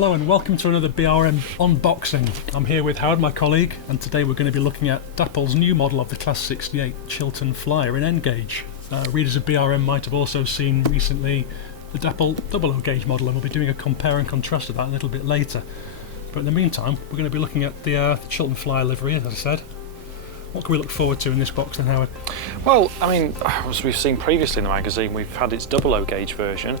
Hello and welcome to another BRM unboxing. I'm here with Howard, my colleague, and today we're going to be looking at Dapol's new model of the Class 68 Chiltern Flyer in N gauge. Readers of BRM might have also seen recently the Dapol 00 gauge model, and we'll be doing a compare and contrast of that a little bit later. But in the meantime, we're going to be looking at the Chiltern Flyer livery, as I said. What can we look forward to in this box then, Howard? Well, I mean, as we've seen previously in the magazine, we've had its 00 gauge version.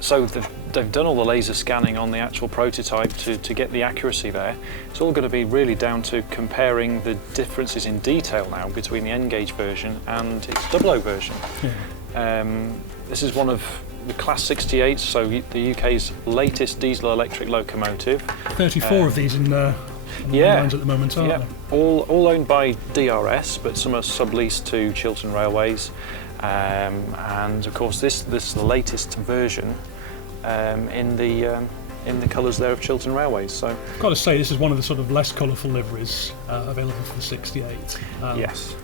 So they've done all the laser scanning on the actual prototype to get the accuracy there. It's all going to be really down to comparing the differences in detail now between the N gauge version and its 00 version. Yeah. This is one of the Class 68, so the UK's latest diesel-electric locomotive. 34 of these in lines at the moment, aren't they? All owned by DRS, but some are subleased to Chiltern Railways. And of course, this is the latest version in the colours there of Chiltern Railways. So I've got to say, this is one of the sort of less colourful liveries available for the 68. Yes.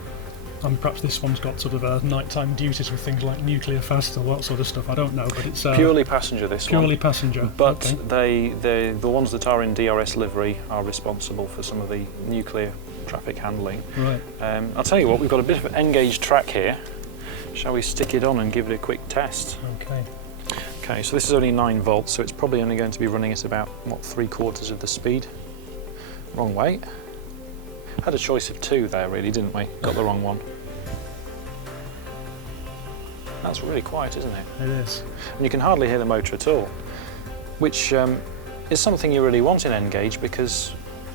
And perhaps this one's got sort of nighttime duties with things like nuclear fast or that sort of stuff. I don't know, but it's purely passenger. This one. Purely passenger. But the ones that are in DRS livery are responsible for some of the nuclear traffic handling. Right. I'll tell you what, we've got a bit of an N gauge track here. Shall we stick it on and give it a quick test? Okay. Okay, so this is only 9 volts, so it's probably only going to be running at about, what, 3/4 of the speed. Wrong way. Had a choice of 2 there, really, didn't we? Got the wrong one. That's really quiet, isn't it? It is. And you can hardly hear the motor at all, which is something you really want in N gauge, because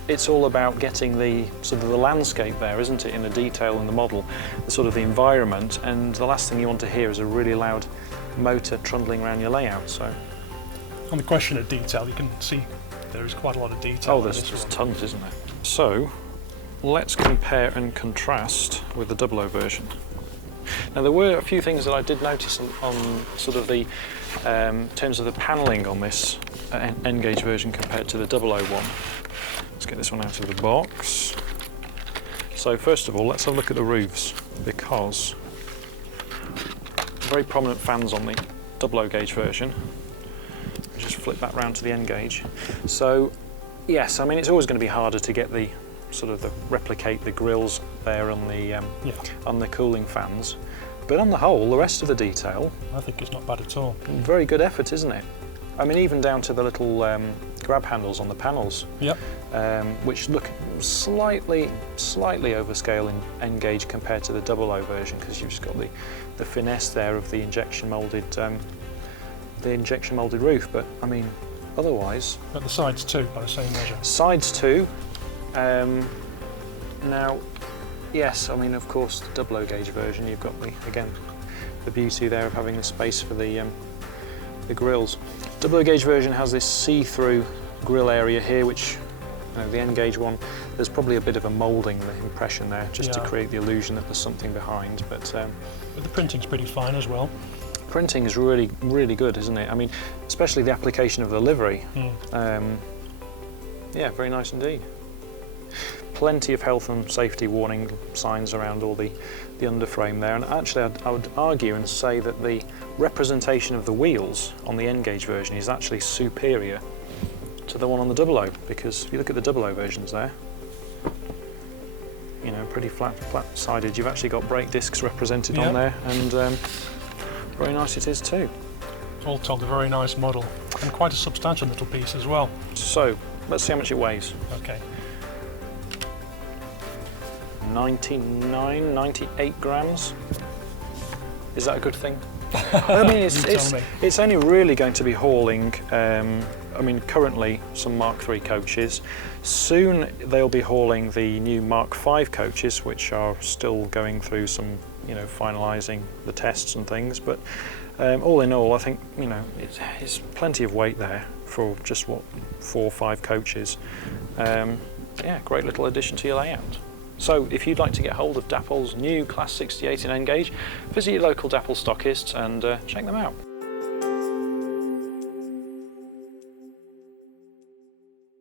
it's all about getting the sort of the landscape there, isn't it, in the detail in the model, the sort of the environment, and the last thing you want to hear is a really loud motor trundling around your layout. So, on the question of detail, you can see there is quite a lot of detail. Oh, there's tons, isn't there? So, let's compare and contrast with the 00 version. Now, there were a few things that I did notice on sort of the terms of the panelling on this N gauge version compared to the 00 one. Let's get this one out of the box. So first of all, let's have a look at the roofs, because very prominent fans on the 00 gauge version. Just flip that round to the N gauge. So yes, I mean, it's always going to be harder to get the sort of replicate the grills there on the cooling fans, but on the whole, the rest of the detail, I think it's not bad at all. Very good effort, isn't it? I mean, even down to the little grab handles on the panels, which look slightly overscale in N gauge compared to the 00 version, because you've just got the finesse there of the injection molded roof. But I mean, otherwise. But the sides too, by the same measure. Sides too. Now, yes, I mean, of course, the 00 gauge version, you've got the beauty there of having the space for the grills. 00 gauge version has this see-through grill area here, which, you know, the N gauge one, there's probably a bit of a moulding impression there, just to create the illusion that there's something behind. But the printing's pretty fine as well. Printing is really, really good, isn't it? I mean, especially the application of the livery. Yeah, very nice indeed. Plenty of health and safety warning signs around all the underframe there, and actually I would argue and say that the representation of the wheels on the N gauge version is actually superior to the one on the 00, because if you look at the 00 versions there, you know, pretty flat-sided. You've actually got brake discs represented on there, and very nice it is too. All told, a very nice model, and quite a substantial little piece as well. So let's see how much it weighs. Okay. 98 grams. Is that a good thing? I mean, it's only really going to be hauling, I mean, currently some Mark III coaches. Soon they'll be hauling the new Mark V coaches, which are still going through some, you know, finalising the tests and things. But all in all, I think, you know, it's plenty of weight there for just, what, 4 or 5 coaches. Yeah, great little addition to your layout. So if you'd like to get hold of Dapol's new Class 68 in N gauge, visit your local Dapol stockists and check them out.